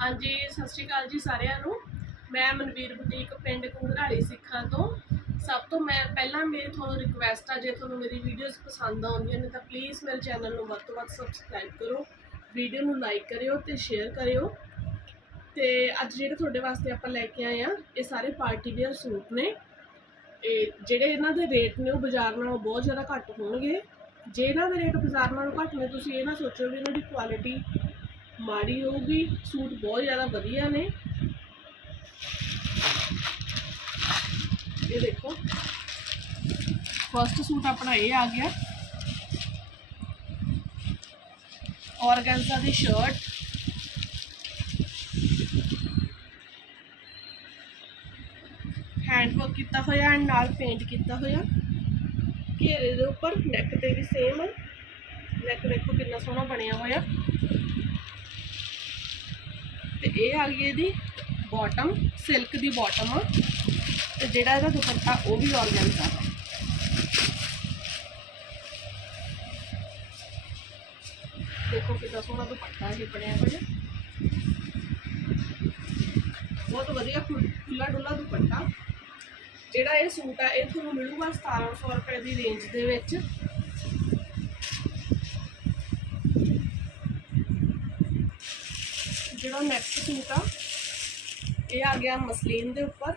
ਹਾਂਜੀ, ਸਤਿ ਸ਼੍ਰੀ ਅਕਾਲ ਜੀ ਸਾਰਿਆਂ ਨੂੰ। ਮੈਂ ਮਨਵੀਰ ਬੁਟੀਕ, ਪਿੰਡ ਕੁੰਗਰਾਲੀ ਸਿੱਖਾਂ ਤੋਂ। ਸਭ ਤੋਂ ਮੈਂ ਪਹਿਲਾਂ ਮੇਰੀ ਤੁਹਾਨੂੰ ਰਿਕੁਐਸਟ ਆ, ਜੇ ਤੁਹਾਨੂੰ ਮੇਰੀ ਵੀਡੀਓਜ਼ ਪਸੰਦ ਆਉਂਦੀਆਂ ਨੇ ਤਾਂ ਪਲੀਜ਼ ਮੇਰੇ ਚੈਨਲ ਨੂੰ ਵੱਧ ਤੋਂ ਵੱਧ ਸਬਸਕ੍ਰਾਈਬ ਕਰੋ। ਵੀਡੀਓ ਨੂੰ ਲਾਈਕ ਕਰਿਓ ਤੇ ਸ਼ੇਅਰ ਕਰਿਓ। ਤੇ ਅੱਜ ਜਿਹੜੇ ਤੁਹਾਡੇ ਵਾਸਤੇ ਆਪਾਂ ਲੈ ਕੇ ਆਏ ਆ, ਇਹ ਸਾਰੇ ਪਾਰਟੀ ਵੇਅਰ ਸੂਟ ਨੇ। ਇਹ ਜਿਹੜੇ ਇਹਨਾਂ ਦੇ ਰੇਟ ਨੇ ਉਹ ਬਾਜ਼ਾਰ ਨਾਲੋਂ ਬਹੁਤ ਜ਼ਿਆਦਾ ਘੱਟ ਹੋਣਗੇ। ਜੇ ਇਹਨਾਂ ਦੇ ਰੇਟ ਬਾਜ਼ਾਰ ਨਾਲੋਂ ਘੱਟ ਨੇ, ਤੁਸੀਂ ਇਹ ਨਾ ਸੋਚੋ ਵੀ ਇਹਨਾਂ ਦੀ ਕੁਆਲਿਟੀ ਮਾੜੀ ਹੋਊਗੀ ਸੂਟ ਬਹੁਤ ਜ਼ਿਆਦਾ ਵਧੀਆ ਨੇ ਇਹ ਦੇਖੋ ਫਸਟ ਸੂਟ ਆਪਣਾ ਇਹ ਆ ਗਿਆ ਔਰਗੈਂਜ਼ਾ ਦੀ ਸ਼ਰਟ ਹੈਂਡ ਵਰਕ ਕੀਤਾ ਹੋਇਆ ਐਂਡ ਨਾਲ ਪੇਂਟ ਕੀਤਾ ਹੋਇਆ ਘੇਰੇ ਦੇ ਉੱਪਰ ਨੈਕ ਤੇ ਵੀ ਸੇਮ ਹੈ ਨੈਕ ਦੇਖੋ ਕਿੰਨਾ ਸੋਹਣਾ ਬਣਿਆ ਹੋਇਆ ਤੇ ਇਹ ਆ ਗਈ ਇਹਦੀ ਬਾਟਮ ਸਿਲਕ ਦੀ ਬਾਟਮ ਆ। ਤੇ ਜਿਹੜਾ ਇਹਦਾ ਦੁਪੱਟਾ ਉਹ ਵੀ ਔਰਗੈਂਜ਼ਾ ਦਾ ਦੇਖੋ ਕਿੰਨਾ ਸੋਹਣਾ ਦੁਪੱਟਾ ਇਹ ਬਣਿਆ ਹੋਇਆ। ਬਹੁਤ ਵਧੀਆ ਖੁੱਲਾ ਡੁੱਲਾ ਦੁਪੱਟਾ। ਜਿਹੜਾ ਇਹ ਸੂਟ ਆ, ਇਹ ਤੁਹਾਨੂੰ ਮਿਲੂਗਾ 1700 ਰੁਪਏ ਦੀ ਰੇਂਜ ਦੇ ਵਿੱਚ। ਜਿਹੜਾ ਨੈਕਸਟ ਸੂਟ ਆ। ਇਹ ਆ ਗਿਆ ਮਸਲੀਨ ਦੇ ਉੱਪਰ।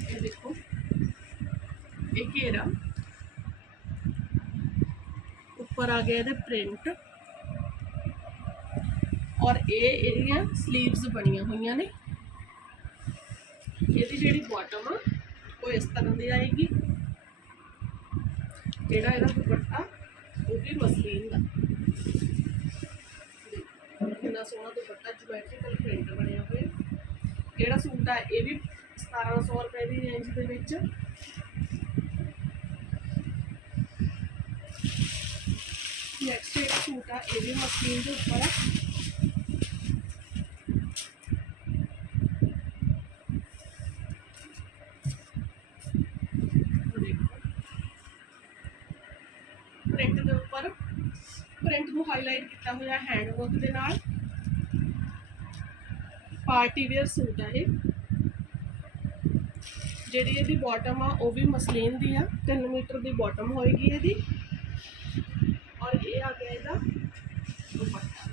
ਇਹ ਦੇਖੋ, ਇਹ ਘੇਰਾ। ਉੱਪਰ ਆ ਗਿਆ ਇਹਦੇ ਪ੍ਰਿੰਟ ਔਰ ਇਹ ਇਹਦੀਆਂ 슬ੀਵਸ ਬਣੀਆਂ ਹੋਈਆਂ ਨੇ। ਇਹਦੀ ਜਿਹੜੀ ਬਾਟਮ ਆ ਉਹ ਇਸ ਤਰ੍ਹਾਂ ਦੀ ਆਏਗੀ। ਜਿਹੜਾ ਇਹਦਾ ਦੁਪੱਟਾ, ਉਹ ਵੀ ਮਸਲੀਨ ਦਾ। ਕਿੰਨਾ ਸੋਹਣਾ ਦੁਪੱਟਾ ਜਿਓਮੈਟ੍ਰੀਕਲ ਪ੍ਰਿੰਟ ਬਣਿਆ ਹੋਇਆ। ਜਿਹੜਾ ਸੂਟ ਆ, ਇਹ ਵੀ 1700 ਰੁਪਏ ਦੀ ਰੇਂਜ ਦੇ ਵਿੱਚ। ਨੈਕਸਟ ਇੱਕ ਸੂਟ ਆ, ਇਹ ਵੀ ਮਸਲੀਨ ਦੇ ਉੱਪਰ ਆ। ਪ੍ਰਿੰਟ ਦੇ ਉੱਪਰ ਪ੍ਰਿੰਟ ਨੂੰ ਹਾਈਲਾਈਟ ਕੀਤਾ ਹੋਇਆ ਹੈਂਡ ਵਰਕ ਦੇ ਨਾਲ। ਪਾਰਟੀ ਵੇਅਰ ਸੂਟ ਆ ਇਹ। ਜਿਹੜੀ ਇਹਦੀ ਬਾਟਮ ਆ, ਉਹ ਵੀ ਮਸਲੀਨ ਦੀ ਆ। 3 ਮੀਟਰ ਦੀ ਬਾਟਮ ਹੋਏਗੀ ਇਹਦੀ। ਔਰ ਇਹ ਆ ਗਿਆ ਇਹਦਾ ਦੁਪੱਟਾ।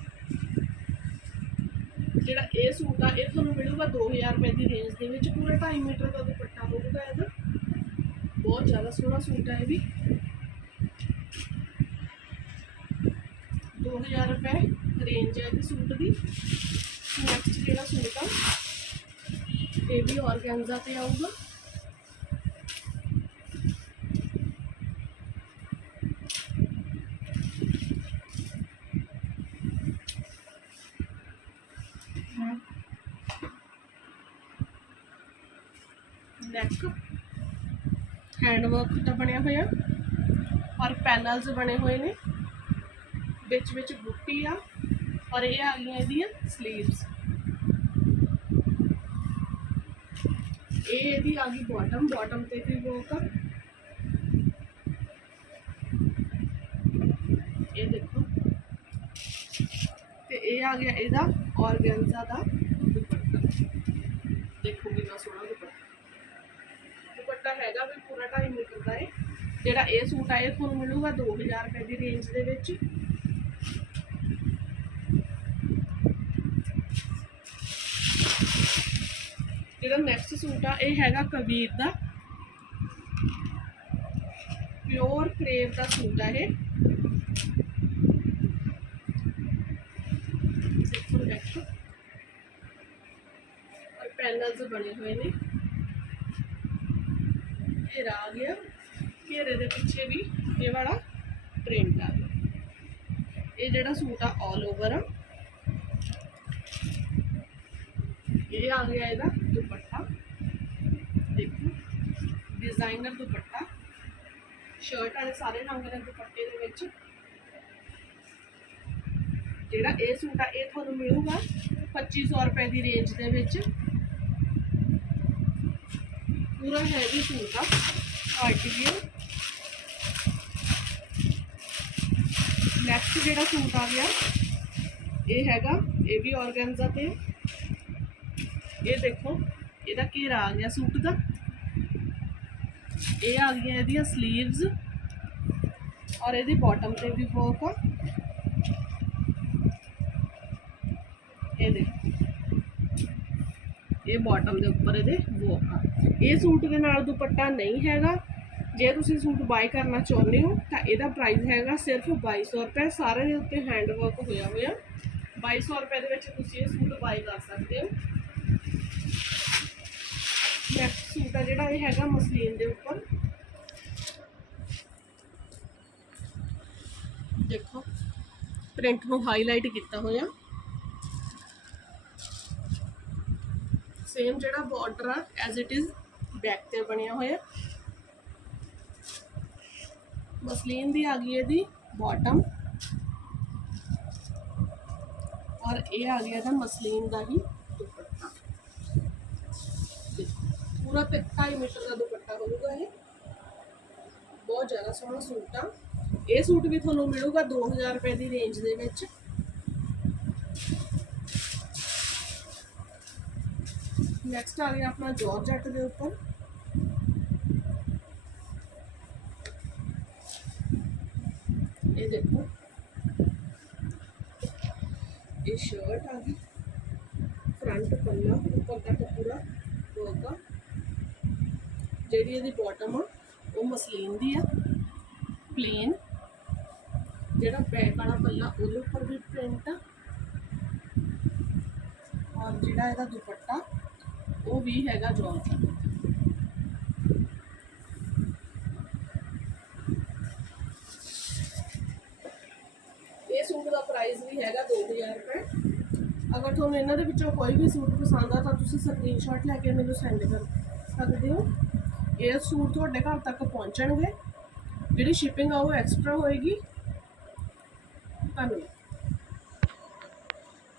ਜਿਹੜਾ ਇਹ ਸੂਟ ਆ, ਇਹ ਤੁਹਾਨੂੰ ਮਿਲੂਗਾ 2000 ਰੁਪਏ ਦੀ ਰੇਂਜ ਦੇ ਵਿੱਚ। ਪੂਰਾ 2.5 ਮੀਟਰ ਦਾ ਦੁਪੱਟਾ ਹੋਊਗਾ ਇਹਦਾ। ਬਹੁਤ ਜ਼ਿਆਦਾ ਸੋਹਣਾ ਸੂਟ ਹੈ ਇਹ ਵੀ। 2000 ਰੁਪਏ ਰੇਂਜ ਹੈ ਇਹਦੀ ਸੂਟ ਦੀ। ਨੈਕਸਟ ਜਿਹੜਾ ਸੂਟ ਆ, ਇਹ ਵੀ ਔਰਗੈਂਜ਼ਾ ਤੇ ਆਊਗਾ। ਨੈਕ ਹੈਂਡ ਵਰਕ ਦਾ ਬਣਿਆ ਹੋਇਆ ਔਰ ਪੈਨਲਸ ਬਣੇ ਹੋਏ ਨੇ। ਵਿੱਚ ਵਿੱਚ ਬੁੱਟੀ ਆ, ਔਰ ਇਹ ਆ ਗਈਆਂ ਇਹਦੀਆਂ 슬ੀਵਸ ਇਹ ਇਹਦੀ ਆ ਗਈ ਬਾਟਮ ਬਾਟਮ ਤੇ ਵੀ ਵਰਕ ਆ। ਇਹ ਦੇਖੋ। ਤੇ ਇਹ ਆ ਗਿਆ ਇਹਦਾ ਔਰਗੈਂਜ਼ਾ ਦਾ ਦੁਪੱਟਾ। ਦੇਖੋ ਕਿੰਨਾ ਸੋਹਣਾ ਦੁਪੱਟਾ। ਦੁਪੱਟਾ ਹੈਗਾ ਵੀ ਪੂਰਾ 2.5 ਮੀਟਰ ਦਾ ਹੈ ਜਿਹੜਾ ਇਹ ਸੂਟ ਆ ਇਹ ਤੁਹਾਨੂੰ ਮਿਲੂਗਾ 2000 ਰੁਪਏ ਦੀ ਰੇਂਜ ਦੇ ਵਿੱਚ। ਜਿਹੜਾ ਨੈਕਸਟ ਸੂਟ ਆ, ਇਹ ਹੈਗਾ ਕਬੀਰ ਦਾ। ਪਿਓਰ ਕਰੇਵ ਦਾ ਸੂਟ ਆ ਇਹ। ਦੇਖੋ ਦੇਖੋ ਔਰ ਪੈਨਲਸ ਬਣੇ ਹੋਏ ਨੇ। ਘੇਰਾ ਆ। ਗਿਆ ਘੇਰੇ ਦੇ ਪਿੱਛੇ ਵੀ ਇਹ ਵਾਲਾ ਪ੍ਰਿੰਟ ਆ। ਗਿਆ ਇਹ ਜਿਹੜਾ ਸੂਟ ਆ ਆਲ ਓਵਰ ਆ। ਇਹ ਆ ਗਿਆ ਇਹਦਾ ਦੁਪੱਟਾ। ਦੇਖੋ ਡਿਜ਼ਾਈਨਰ ਦੁਪੱਟਾ। ਸ਼ਰਟ ਵਾਲੇ ਸਾਰੇ ਰੰਗ ਦੇ ਦੁਪੱਟੇ ਦੇ ਵਿੱਚ। ਜਿਹੜਾ ਇਹ ਸੂਟ ਆ, ਇਹ ਤੁਹਾਨੂੰ ਮਿਲੂਗਾ 2500 ਰੁਪਏ ਦੀ ਰੇਂਜ ਦੇ ਵਿੱਚ। ਪੂਰਾ ਹੈਵੀ ਸੂਟ ਆ ਪਾਰਟੀ ਨੈਕਸਟ ਜਿਹੜਾ ਸੂਟ ਆ ਗਿਆ, ਇਹ ਹੈਗਾ, ਇਹ ਵੀ ਆਰਗੈਂਜ਼ਾ ਤੇ। ਇਹ ਦੇਖੋ ਇਹਦਾ ਘੇਰਾ ਆ ਗਿਆ ਸੂਟ ਦਾ ਇਹ ਆ ਗਈਆਂ ਇਹਦੀਆਂ 슬ੀਵਸ ਔਰ ਇਹਦੀ ਬਾਟਮ ਤੇ ਵੀ ਵਰਕ ਆ ਇਹ ਦੇਖੋ ਇਹ ਬਾਟਮ ਦੇ ਉੱਪਰ ਇਹਦੇ ਵਰਕ ਆ ਇਹ ਸੂਟ ਦੇ ਨਾਲ ਦੁਪੱਟਾ ਨਹੀਂ ਹੈਗਾ ਜੇ ਤੁਸੀਂ ਸੂਟ ਬਾਈ ਕਰਨਾ ਚਾਹੁੰਦੇ ਹੋ ਤਾਂ ਇਹਦਾ ਪ੍ਰਾਈਸ ਹੈਗਾ ਸਿਰਫ 2200 ਰੁਪਏ ਸਾਰੇ ਦੇ ਉੱਤੇ ਹੈਂਡ ਵਰਕ ਹੋਇਆ ਹੋਇਆ 2200 ਰੁਪਏ ਦੇ ਵਿੱਚ ਤੁਸੀਂ ਇਹ ਸੂਟ ਬਾਈ ਕਰ ਸਕਦੇ ਹੋ ਨੈਕਸਟ ਸੂਟ ਆ ਜਿਹੜਾ ਇਹ ਹੈਗਾ ਮਸਲੀਨ ਦੇ ਉੱਪਰ। ਦੇਖੋ ਪ੍ਰਿੰਟ ਨੂੰ ਹਾਈਲਾਈਟ ਕੀਤਾ ਹੋਇਆ। ਸੇਮ ਜਿਹੜਾ ਬਾਰਡਰ ਆ ਐਜ਼ ਇਟ ਇਜ਼ ਬੈਕ ਤੇ ਬਣਿਆ ਹੋਇਆ। ਮਸਲੀਨ ਦੀ ਆ ਗਈ ਇਹਦੀ ਬਾਟਮ ਔਰ ਇਹ ਆ ਗਿਆ ਇਹਦਾ ਮਸਲੀਨ ਦਾ ਹੀ ਦੁਪੱਟਾ ਦੇਖੋ, ਪੂਰਾ ਤੇ 2.5 ਮੀਟਰ ਦਾ ਦੁਪੱਟਾ ਹੋਊਗਾ ਇਹ ਬਹੁਤ ਜ਼ਿਆਦਾ ਸੋਹਣਾ ਸੂਟ ਆ ਇਹ ਸੂਟ ਵੀ ਤੁਹਾਨੂੰ ਮਿਲੂਗਾ 2000 ਰੁਪਏ ਦੀ ਰੇਂਜ ਦੇ ਵਿੱਚ ਨੈਕਸਟ ਆ ਗਿਆ ਆਪਣਾ ਜਾਰਜਟ ਦੇ ਉੱਪਰ ਇਹ ਦੇਖੋ ਇਹ ਸ਼ਰਟ ਆ ਗਈ ਫਰੰਟ ਪੱਲਾ ਉੱਪਰ ਤੱਕ ਪੂਰਾ ਵਰਕ ਆ ਜਿਹੜੀ ਇਹਦੀ ਬਾਟਮ ਆ, ਉਹ ਮਸਲੀਨ ਦੀ ਆ ਪਲੇਨ ਜਿਹੜਾ ਬੈਕ ਵਾਲਾ ਪੱਲਾ ਉਹਦੇ ਉੱਪਰ ਵੀ ਪ੍ਰਿੰਟ ਆ। ਔਰ ਜਿਹੜਾ ਇਹਦਾ ਦੁਪੱਟਾ, ਉਹ ਵੀ ਹੈਗਾ ਜਾਰਜਟ ਇਹ ਸੂਟ ਦਾ ਪ੍ਰਾਈਸ ਵੀ ਹੈਗਾ 2000 ਰੁਪਏ। ਅਗਰ ਤੁਹਾਨੂੰ ਇਹਨਾਂ ਦੇ ਵਿੱਚੋਂ ਕੋਈ ਵੀ ਸੂਟ ਪਸੰਦ ਆ, ਤਾਂ ਤੁਸੀਂ ਸਕਰੀਨਸ਼ਾਟ ਲੈ ਕੇ ਮੈਨੂੰ ਸੈਂਡ ਕਰ ਸਕਦੇ ਹੋ। ਇਹ ਸੂਟ ਤੁਹਾਡੇ ਘਰ ਤੱਕ ਪਹੁੰਚਣਗੇ। ਜਿਹੜੀ ਸ਼ਿਪਿੰਗ ਆ ਉਹ ਐਕਸਟਰਾ ਹੋਏਗੀ। ਧੰਨਵਾਦ।